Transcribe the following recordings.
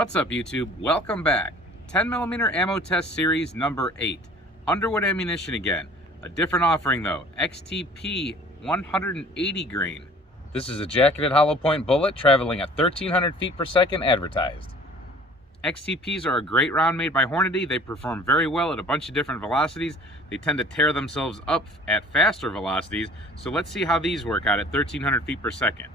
What's up, YouTube? Welcome back. 10mm ammo test series number 8. Underwood ammunition again. A different offering though. XTP 180 grain. This is a jacketed hollow point bullet traveling at 1300 feet per second advertised. XTPs are a great round made by Hornady. They perform very well at a bunch of different velocities. They tend to tear themselves up at faster velocities. So let's see how these work out at 1300 feet per second.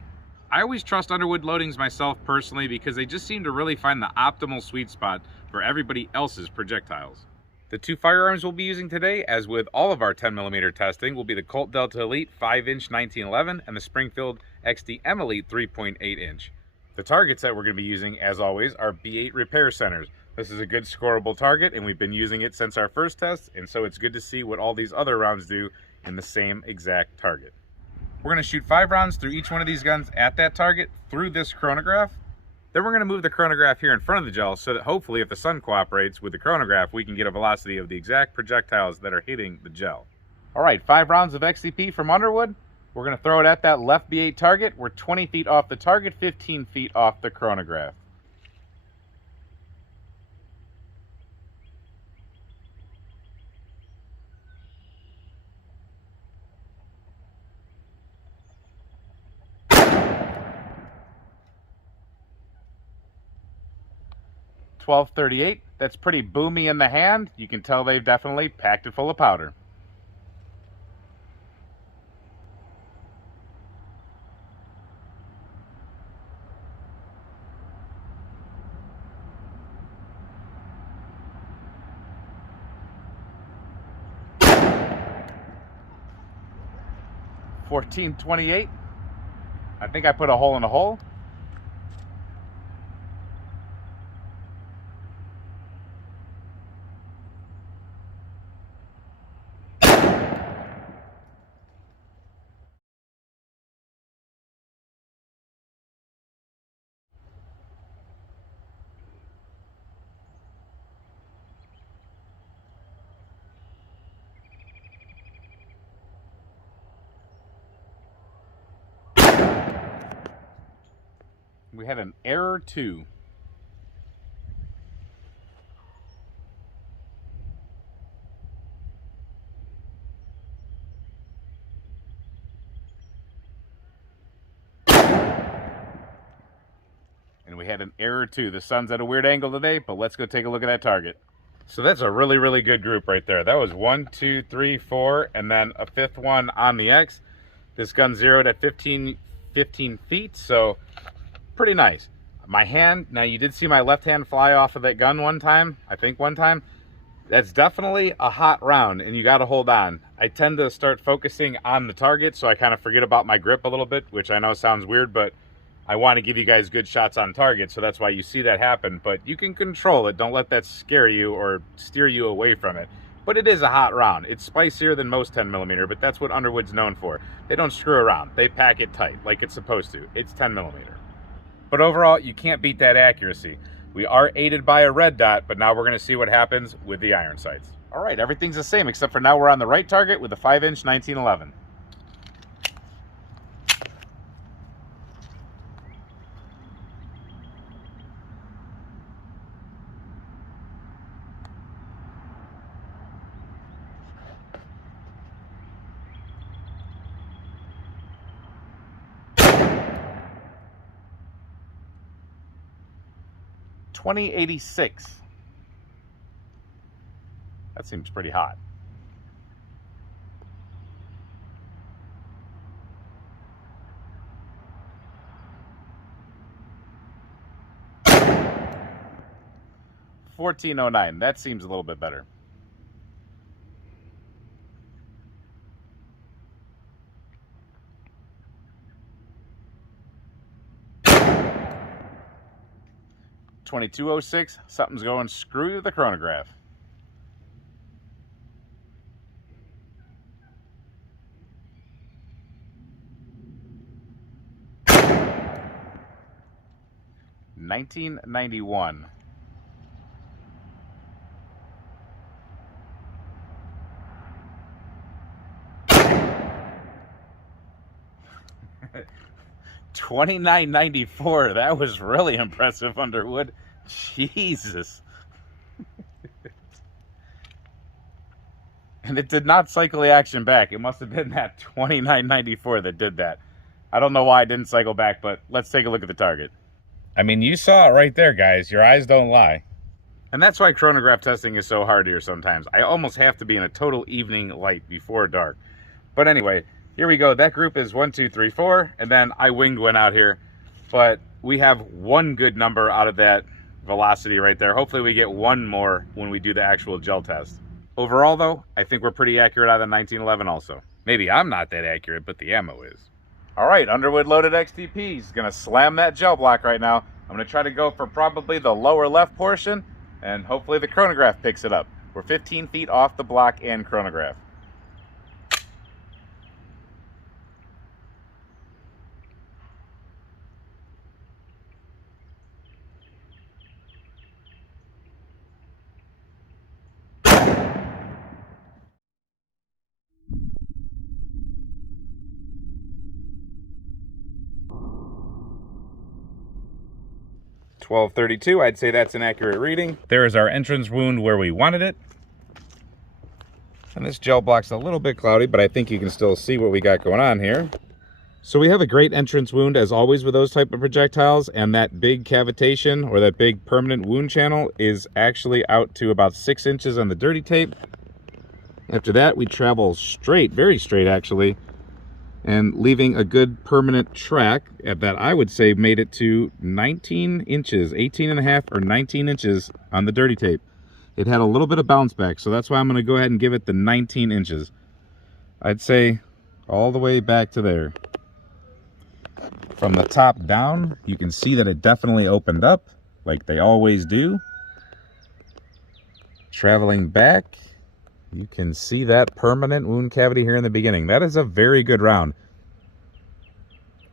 I always trust Underwood loadings myself personally because they just seem to really find the optimal sweet spot for everybody else's projectiles. The two firearms we'll be using today, as with all of our 10mm testing, will be the Colt Delta Elite 5-inch 1911 and the Springfield XDM Elite 3.8-inch. The targets that we're going to be using, as always, are B8 repair centers. This is a good scoreable target and we've been using it since our first test, and so it's good to see what all these other rounds do in the same exact target. We're going to shoot 5 rounds through each one of these guns at that target through this chronograph. Then we're going to move the chronograph here in front of the gel so that hopefully if the sun cooperates with the chronograph, we can get a velocity of the exact projectiles that are hitting the gel. All right, 5 rounds of XTP from Underwood. We're going to throw it at that left B8 target. We're 20 feet off the target, 15 feet off the chronograph. .1238, that's pretty boomy in the hand. You can tell they've definitely packed it full of powder. .1428, I think I put a hole in a hole. We had an error too. And we had an error too. The sun's at a weird angle today, but let's go take a look at that target. So that's a really, really good group right there. That was 1, 2, 3, 4, and then a 5th one on the X. This gun zeroed at 15 feet, so pretty nice. My hand, now you did see my left hand fly off of that gun one time, I think one time. That's definitely a hot round and you gotta hold on. I tend to start focusing on the target, so I kind of forget about my grip a little bit, which I know sounds weird, but I want to give you guys good shots on target, so that's why you see that happen. But you can control it. Don't let that scare you or steer you away from it. But it is a hot round. It's spicier than most 10mm, but that's what Underwood's known for. They don't screw around. They pack it tight like it's supposed to. It's 10mm. But overall, you can't beat that accuracy. We are aided by a red dot, but now we're going to see what happens with the iron sights. All right, everything's the same, except for now we're on the right target with the 5-inch 1911. .2086. That seems pretty hot. .1409. That seems a little bit better. .2206, something's going screw the chronograph. .1991. $29.94. That was really impressive, Underwood. Jesus. And it did not cycle the action back. It must have been that 2994 that did that. I don't know why it didn't cycle back, but let's take a look at the target. I mean, you saw it right there, guys. Your eyes don't lie. And that's why chronograph testing is so hard here sometimes. I almost have to be in a total evening light before dark. But anyway, here we go. That group is 1, 2, 3, 4. And then I winged one out here. But we have one good number out of that velocity right there. Hopefully we get one more when we do the actual gel test. Overall though, I think we're pretty accurate out of the 1911 also. Maybe I'm not that accurate, but the ammo is. All right, Underwood loaded XTPs. Gonna slam that gel block right now. I'm gonna try to go for probably the lower left portion, and hopefully the chronograph picks it up. We're 15 feet off the block and chronograph. .1232, I'd say that's an accurate reading. There is our entrance wound where we wanted it. And this gel block's a little bit cloudy, but I think you can still see what we got going on here. So we have a great entrance wound as always with those type of projectiles, and that big cavitation or that big permanent wound channel is actually out to about 6 inches on the dirty tape. After that, we travel straight, very straight actually, and leaving a good permanent track that I would say made it to 19 inches, 18.5 or 19 inches on the dirty tape. It had a little bit of bounce back, so that's why I'm gonna go ahead and give it the 19 inches. I'd say all the way back to there. From the top down, you can see that it definitely opened up, like they always do. Traveling back, you can see that permanent wound cavity here in the beginning. That is a very good round.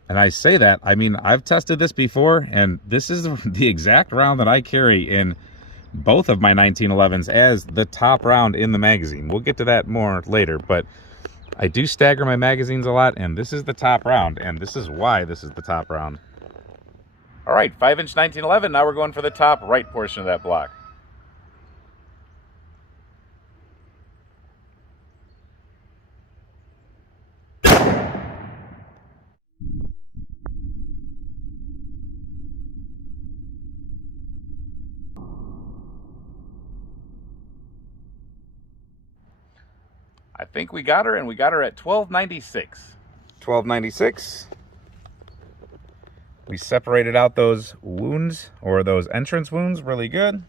And I say that, I mean, I've tested this before, and this is the exact round that I carry in both of my 1911s as the top round in the magazine. We'll get to that more later, but I do stagger my magazines a lot, and this is the top round, and this is why this is the top round. All right, 5-inch 1911, now we're going for the top right portion of that block. I think we got her, and we got her at 1296. 1296. We separated out those wounds, or those entrance wounds, really good.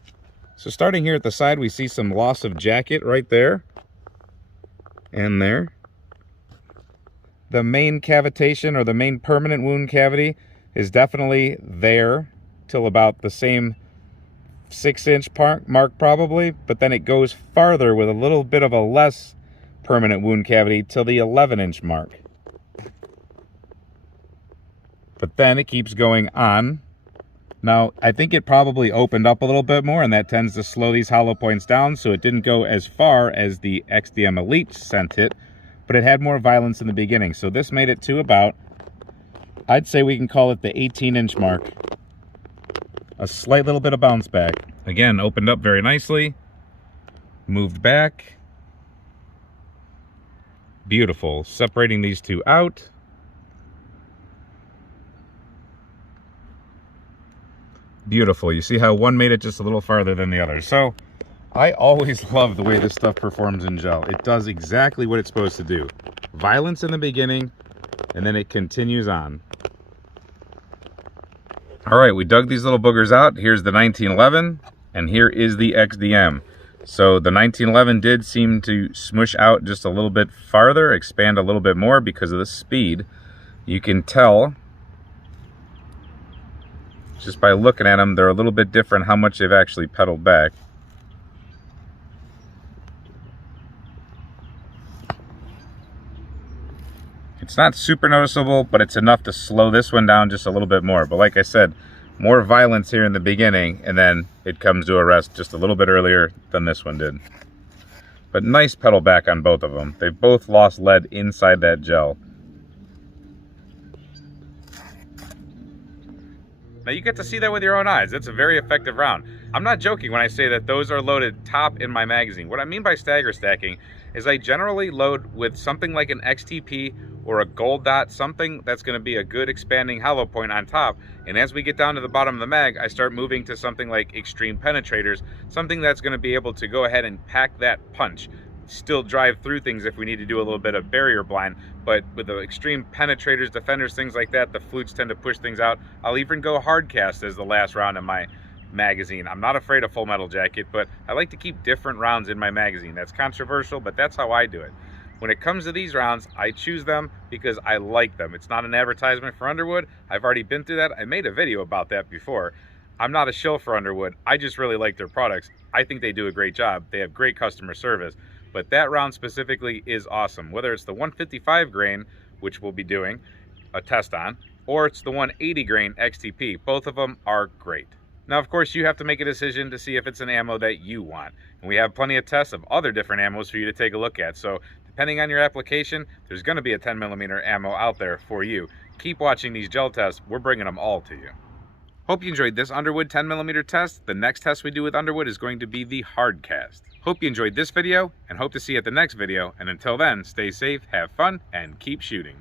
So starting here at the side, we see some loss of jacket right there and there. The main cavitation, or the main permanent wound cavity, is definitely there till about the same 6-inch mark probably, but then it goes farther with a little bit of a less permanent wound cavity till the 11-inch mark. But then it keeps going on. Now, I think it probably opened up a little bit more, and that tends to slow these hollow points down, so it didn't go as far as the XDM Elite sent it, but it had more violence in the beginning. So this made it to about, I'd say we can call it the 18-inch mark. A slight little bit of bounce back. Again, opened up very nicely, moved back. Beautiful. Separating these two out. Beautiful. You see how one made it just a little farther than the other. So I always love the way this stuff performs in gel. It does exactly what it's supposed to do. Violence in the beginning, and then it continues on. All right, we dug these little boogers out. Here's the 1911, and here is the XDM. So the 1911 did seem to smush out just a little bit farther, expand a little bit more because of the speed. You can tell just by looking at them, they're a little bit different how much they've actually pedaled back. It's not super noticeable, but it's enough to slow this one down just a little bit more. But like I said, more violence here in the beginning, and then it comes to a rest just a little bit earlier than this one did. But nice pedal back on both of them. They've both lost lead inside that gel. Now you get to see that with your own eyes. It's a very effective round. I'm not joking when I say that those are loaded top in my magazine. What I mean by stagger stacking is I generally load with something like an XTP or a gold dot, something that's going to be a good expanding hollow point on top. And as we get down to the bottom of the mag, I start moving to something like extreme penetrators, something that's going to be able to go ahead and pack that punch. Still drive through things if we need to do a little bit of barrier blind, but with the extreme penetrators, defenders, things like that, the flutes tend to push things out. I'll even go hard cast as the last round in my magazine. I'm not afraid of Full Metal Jacket, but I like to keep different rounds in my magazine. That's controversial, but that's how I do it. When it comes to these rounds, I choose them because I like them. It's not an advertisement for Underwood. I've already been through that. I made a video about that before. I'm not a shill for Underwood. I just really like their products. I think they do a great job. They have great customer service. But that round specifically is awesome. Whether it's the 155 grain, which we'll be doing a test on, or it's the 180 grain XTP. Both of them are great. Now, of course, you have to make a decision to see if it's an ammo that you want. And we have plenty of tests of other different ammos for you to take a look at. So depending on your application, there's going to be a 10mm ammo out there for you. Keep watching these gel tests. We're bringing them all to you. Hope you enjoyed this Underwood 10mm test. The next test we do with Underwood is going to be the hard cast. Hope you enjoyed this video and hope to see you at the next video. And until then, stay safe, have fun, and keep shooting.